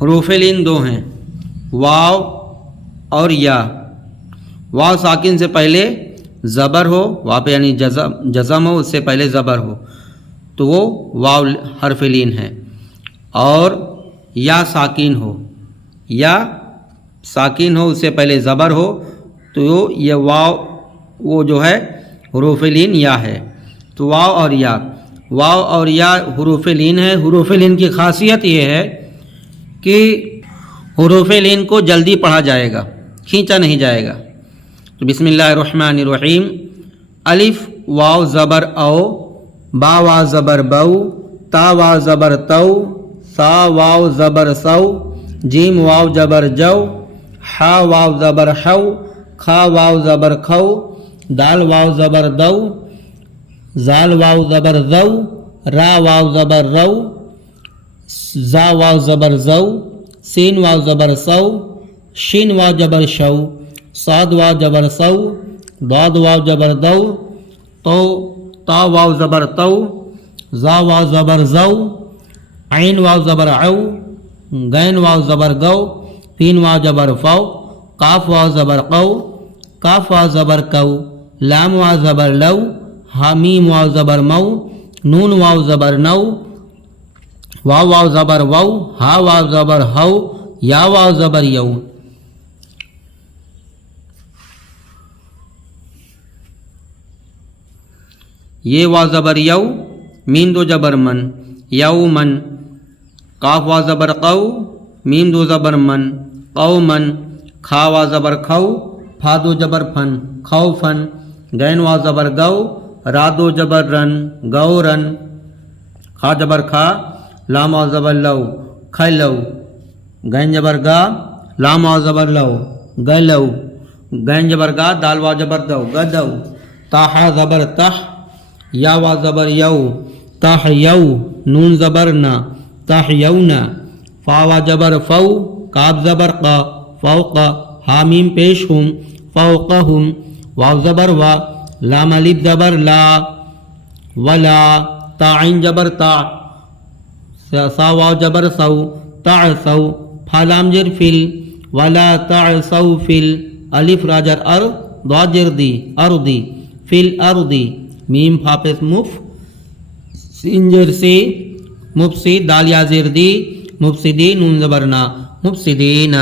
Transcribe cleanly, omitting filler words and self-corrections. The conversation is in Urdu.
حروف لین دو ہیں، واو اور یا۔ واو ساکن سے پہلے زبر ہو، واو پہ یعنی جزم ہو، اس سے پہلے زبر ہو تو وہ واو حرف لین ہے، اور یا ساکن ہو، یا ساکن ہو اس سے پہلے زبر ہو تو یہ واو وہ جو ہے حروف لین یا ہے۔ تو واو اور یا حروف لین ہے۔ حروف لین کی خاصیت یہ ہے کہ حروف لین کو جلدی پڑھا جائے گا، کھینچا نہیں جائے گا۔ تو بسم اللہ الرحمن الرحیم، الف واو زبر او، با واو زبر بو، تا واو زبر تو، سا واو زبر سو، جیم واو زبر جو، حا واو زبر حو، کھا واو زبر کھو، دال واو زبر دو، زال واو زبر زو، را واو زبر رو، زا واو زبر زو، سین واو زبر سو، شین واو زبر شو، صاد واو زبر سو، ضاد واو زبر دو، تو تا واو زبر تو، زا واو زبر زو، عین واو زبر عو، غین واو زبر گو، فین واو زبر فو، قاف واو زبر قو، کاف واو زبر کو، لام واو زبر لو، حامیم واو زبر مو، نون واو زبر نو، واو واو زبر وو، ہا واو زبر ہو، یا واو زبر یو۔ یہ واو زبر یو، مین دو زبر من، یو من، قاف واو زبر قو، میم دو زبر من، قو من، کھا واو زبر کھو، پھا دو زبر پھن، کھو فن، غین واو زبر گو، را دو زبر رن، گو رن، کھا زبر کھا، لام واو زبر لو، کھلو، غین زبر گا، لام واو زبر لو، گلو، غین زبر گا، دال واو زبر دو، گدو، تاحا زبر تح، یا واو زبر یو، تح یو، نون زبر نا، تح یونا، فا واو زبر فو، کاف زبر قا، فوق، حامیم پیش ہم، فوقہم، واو زبر وا، لام الف زبر لا، ولا، تا عین زبر تا، سا واو زبر سو، تعسو، پھا لام زر فل، ولا تعسو فل، الف را زر ار، ضاد زر دی، ارضی، فل ارضی، میم پھا پس مف، سین زر سی، مفسد، دال یا زر دی، مفسدین، نون زبر نا، مفسدین۔